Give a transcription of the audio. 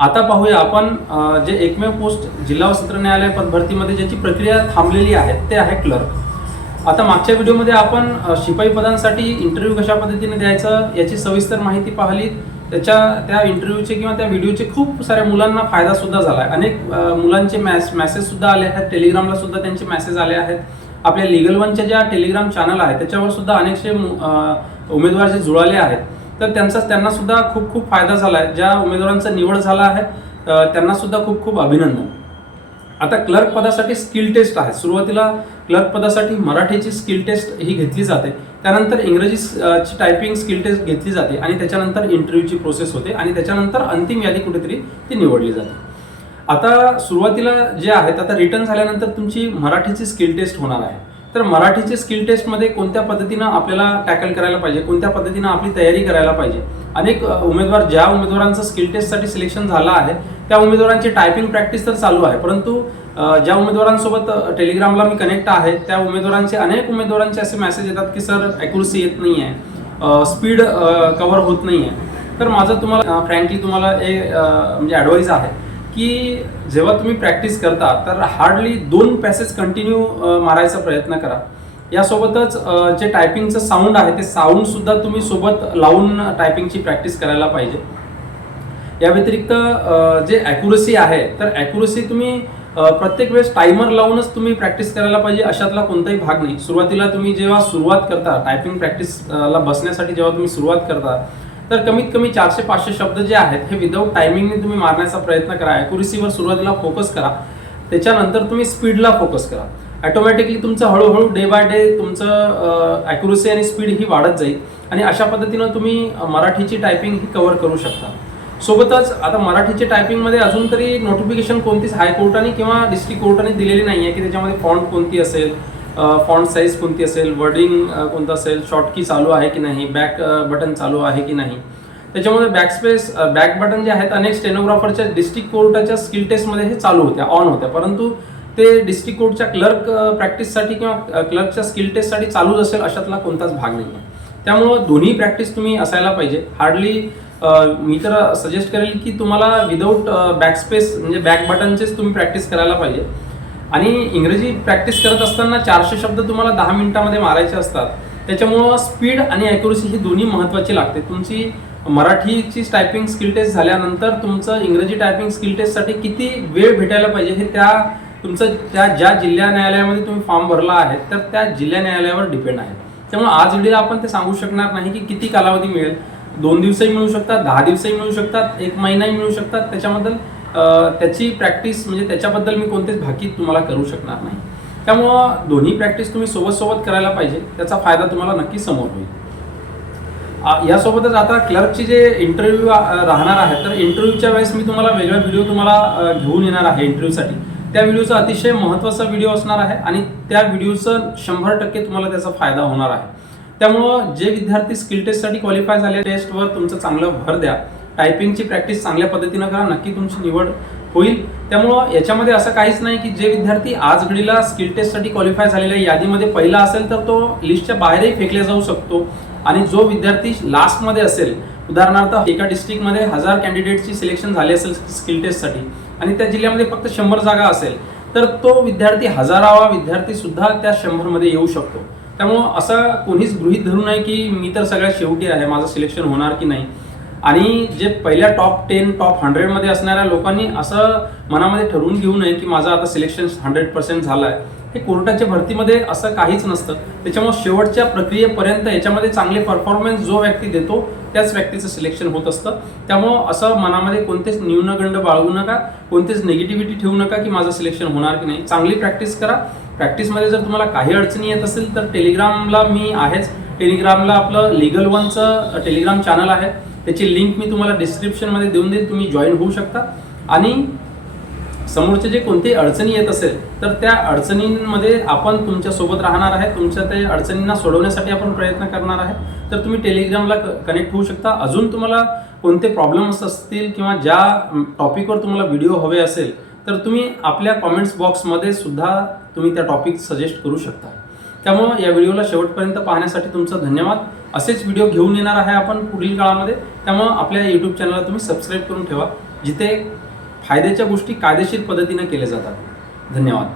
आता पाहूया आपण जे एकमेव पोस्ट जिल्हा व सत्र न्यायालय पदभरतीमध्ये ज्याची प्रक्रिया थांबलेली आहे ते आहे क्लर्क आता मागच्या व्हिडिओमध्ये आपण शिपाई पदांसाठी इंटरव्ह्यू कशा पद्धतीने द्यायचं याची सविस्तर माहिती पाहिली. त्याच्या त्या इंटरव्ह्यूचे किंवा त्या व्हिडिओचे खूप साऱ्या मुलांना फायदा सुद्धा झाला आहे अनेक मुलांचे मॅस मॅसेज सुद्धा आले आहेत. टेलिग्रामला सुद्धा त्यांचे मॅसेज आले आहेत. आपल्या लिगल वनच्या ज्या टेलिग्राम चॅनल आहे त्याच्यावर सुद्धा अनेकशे मु- उमेदवार जे जुळाले आहेत. तर त्यांचा त्यांना सुद्धा खूप खूप फायदा झाला आहे ज्या उमेदवारांचा निवड झाला आहे त्यांना सुद्धा खूप खूप अभिनंदन. आता क्लर्क पदासाठी स्किल टेस्ट आहे. सुरुवातीला क्लर्क पदासाठी मराठीची स्किल टेस्ट ही घेतली जाते. त्यानंतर इंग्रजी ची टायपिंग स्किल टेस्ट घेतली जाते आणि त्याच्यानंतर इंटरव्ह्यूची प्रोसेस होते आणि त्याच्यानंतर अंतिम यादी कुठेतरी ती निवडली जाते. आता सुरुवातीला जे आहेत आता रिटर्न झाल्यानंतर तुमची मराठीची स्किल टेस्ट होणार आहे. तर मराठीचे स्किल टेस्टमध्ये कोणत्या पद्धतीनं आपल्याला टॅकल करायला पाहिजे? कोणत्या पद्धतीनं आपली तयारी करायला पाहिजे? अनेक उमेदवार ज्या उमेदवारांचं स्किल टेस्टसाठी सिलेक्शन झालं आहे त्या उमेदवारांची टायपिंग प्रॅक्टिस तर चालू आहे. परंतु ज्या उमेदवारांसोबत टेलिग्रामला मी कनेक्ट आहे त्या उमेदवारांचे अनेक उमेदवारांचे असे मेसेज येतात की सर ॲक्युरसी येत नाही आहे स्पीड कव्हर होत नाही आहे तर माझं तुम्हाला फ्रँकली तुम्हाला ए म्हणजे ॲडवाईज आहे. की जेव्हा तुम्ही प्रॅक्टिस करता तर हार्डली दोन पॅसेज कंटिन्यू मारायचा प्रयत्न करा. यासोबतच जे टायपिंगचं साऊंड आहे ते साऊंड सुद्धा तुम्ही सोबत लावून टायपिंगची प्रॅक्टिस करायला पाहिजे. या व्यतिरिक्त जे ॲक्युरसी आहे तर ॲक्युरसी तुम्ही प्रत्येक वेळेस टायमर लावूनच तुम्ही प्रॅक्टिस करायला पाहिजे अशातला कोणताही भाग नाही. सुरुवातीला तुम्ही जेव्हा सुरुवात करता टायपिंग प्रॅक्टिसला बसण्यासाठी जेव्हा तुम्ही सुरुवात करता तर कमीत कमी चारशे पाचशे शब्द जे आहेत हे विदाऊट टायमिंगने तुम्ही मारण्याचा प्रयत्न करा. ॲक्युरसीवर सुरुवातीला फोकस करा. त्याच्यानंतर तुम्ही स्पीडला फोकस करा. ॲटोमॅटिकली तुमचं हळूहळू डे बाय डे तुमचं ॲक्युरसी आणि स्पीड ही वाढत जाईल. आणि अशा पद्धतीनं तुम्ही मराठीची टायपिंग ही कव्हर करू शकता. सोबतच आता मराठीच्या टायपिंगमध्ये अजून तरी नोटिफिकेशन कोणतीच हायकोर्टाने किंवा डिस्ट्रिक्ट कोर्टाने दिलेली नाही आहे की त्याच्यामध्ये फॉन्ट कोणती असेल फॉन्ट साईज कोणती असेल वर्डिंग कोणतं असेल शॉर्ट की चालू आहे की नाही बॅक बटन चालू आहे की नाही. त्याच्यामध्ये बॅकस्पेस बॅक बटन जे आहेत अनेक स्टेनोग्राफरच्या डिस्ट्रिक्ट कोर्टाच्या स्किल टेस्टमध्ये हे चालू होत्या ऑन होत्या. परंतु ते डिस्ट्रिक्ट कोर्टच्या क्लर्क प्रॅक्टिससाठी किंवा क्लर्कच्या स्किल टेस्टसाठी चालूच असेल अशातला कोणताच भाग नाही आहे. त्यामुळं दोन्ही प्रॅक्टिस तुम्ही असायला पाहिजे. हार्डली मी तर सजेस्ट करेल की तुम्हाला विदाऊट बॅकस्पेस म्हणजे बॅक बटनचेच तुम्ही प्रॅक्टिस करायला पाहिजे. आणि इंग्रजी प्रॅक्टिस करत असताना चारशे शब्द तुम्हाला दहा मिनिटामध्ये मारायचे असतात. त्याच्यामुळं स्पीड आणि ॲक्युरेसी ही दोन्ही महत्त्वाची लागते. तुमची मराठीची टायपिंग स्किल टेस्ट झाल्यानंतर तुमचं इंग्रजी टायपिंग स्किल टेस्टसाठी किती वेळ भेटायला पाहिजे हे त्या तुमचं त्या ज्या जिल्हा न्यायालयामध्ये तुम्ही फॉर्म भरला आहे तर त्या जिल्हा न्यायालयावर डिपेंड आहे. त्यामुळे आज व्हिडिओला आपण ते सांगू शकणार नाही की किती कालावधी मिळेल. दोन दिवसही मिळू शकतात दहा दिवसही मिळू शकतात एक महिनाही मिळू शकतात. त्याच्याबद्दल त्याची प्रॅक्टिस म्हणजे त्याच्याबद्दल मी कोणतेच भाकीत तुम्हाला करू शकणार नाही. त्यामुळं दोन्ही प्रॅक्टिस तुम्ही सोबत सोबत करायला पाहिजे. त्याचा फायदा तुम्हाला नक्की समोर होईल. यासोबतच आता क्लर्कचे जे इंटरव्ह्यू राहणार आहे तर इंटरव्ह्यूच्या वेळेस मी तुम्हाला वेगळा व्हिडिओ तुम्हाला घेऊन येणार आहे इंटरव्ह्यूसाठी त्या व्हिडिओचा अतिशय महत्त्वाचा व्हिडिओ असणार आहे आणि त्या व्हिडिओचं शंभर टक्के तुम्हाला त्याचा फायदा होणार आहे. त्यामुळं जे विद्यार्थी स्किल टेस्टसाठी क्वालिफाय झाले टेस्टवर तुमचं चांगलं भर द्या. टायपिंगची प्रॅक्टिस चांगल्या पद्धतीनं करा नक्की तुमची निवड होईल. त्यामुळं याच्यामध्ये असं काहीच नाही की जे विद्यार्थी आज घडीला स्किल टेस्टसाठी क्वालिफाय झालेल्या यादीमध्ये पहिला असेल तर तो लिस्टच्या बाहेरही फेकला जाऊ शकतो. आणि जो विद्यार्थी लास्टमध्ये असेल उदाहरणार्थ एका डिस्ट्रिक्टमध्ये हजार कॅन्डिडेटची सिलेक्शन झाली असेल स्किल टेस्टसाठी आणि त्या जिल्ह्यामध्ये फक्त शंभर जागा असेल तर तो विद्यार्थी हजारावा विद्यार्थी सुद्धा त्या शंभरमध्ये येऊ शकतो. त्यामुळं असं कोणीच गृहीत धरू नये की मी तर सगळ्यात शेवटी आहे माझं सिलेक्शन होणार की नाही. आणि जे पहिल्या टॉप टेन टॉप हंड्रेडमध्ये असणाऱ्या लोकांनी असं मनामध्ये ठरवून घेऊ नये की माझं आता सिलेक्शन हंड्रेड पर्सेंट झालं आहे हे कोर्टाच्या भरतीमध्ये असं काहीच नसतं. त्याच्यामुळे शेवटच्या प्रक्रियेपर्यंत याच्यामध्ये चांगले परफॉर्मन्स जो व्यक्ती देतो त्याच व्यक्तीचं सिलेक्शन होत असतं. त्यामुळं असं मनामध्ये कोणतेच न्यूनगंड बाळगू नका कोणतेच निगेटिव्हिटी ठेवू नका की माझं सिलेक्शन होणार की नाही. चांगली प्रॅक्टिस करा. प्रॅक्टिसमध्ये जर तुम्हाला काही अडचणी येत असेल तर टेलिग्रामला मी आहेच. टेलिग्रामला आपलं लिगल वनचं टेलिग्राम चॅनल आहे. त्याची लिंक मी तुम्हाला डिस्क्रिप्शनमध्ये देऊन देईल तुम्ही जॉईन होऊ शकता. आणि समोरचे जे कोणतेही अडचणी येत असेल तर त्या अडचणींमध्ये आपण तुमच्यासोबत राहणार आहे. तुमच्या ते अडचणींना सोडवण्यासाठी आपण प्रयत्न करणार आहे. तर तुम्ही टेलिग्रामला कनेक्ट होऊ शकता. अजून तुम्हाला कोणते प्रॉब्लेम्स असतील किंवा ज्या टॉपिकवर तुम्हाला व्हिडिओ हवे असेल तर तुम्ही आपल्या कॉमेंट्स बॉक्समध्ये सुद्धा तुम्ही त्या टॉपिक सजेस्ट करू शकता. त्यामुळं या व्हिडिओला शेवटपर्यंत पाहण्यासाठी तुमचा धन्यवाद. असेच व्हिडिओ घेऊन येणार आहे आपण पुढील काळामध्ये. त्यामुळं आपल्या यूट्यूब चॅनलला तुम्ही सबस्क्राईब करून ठेवा जिथे फायद्याच्या गोष्टी कायदेशीर पद्धतीने केल्या जातात. धन्यवाद.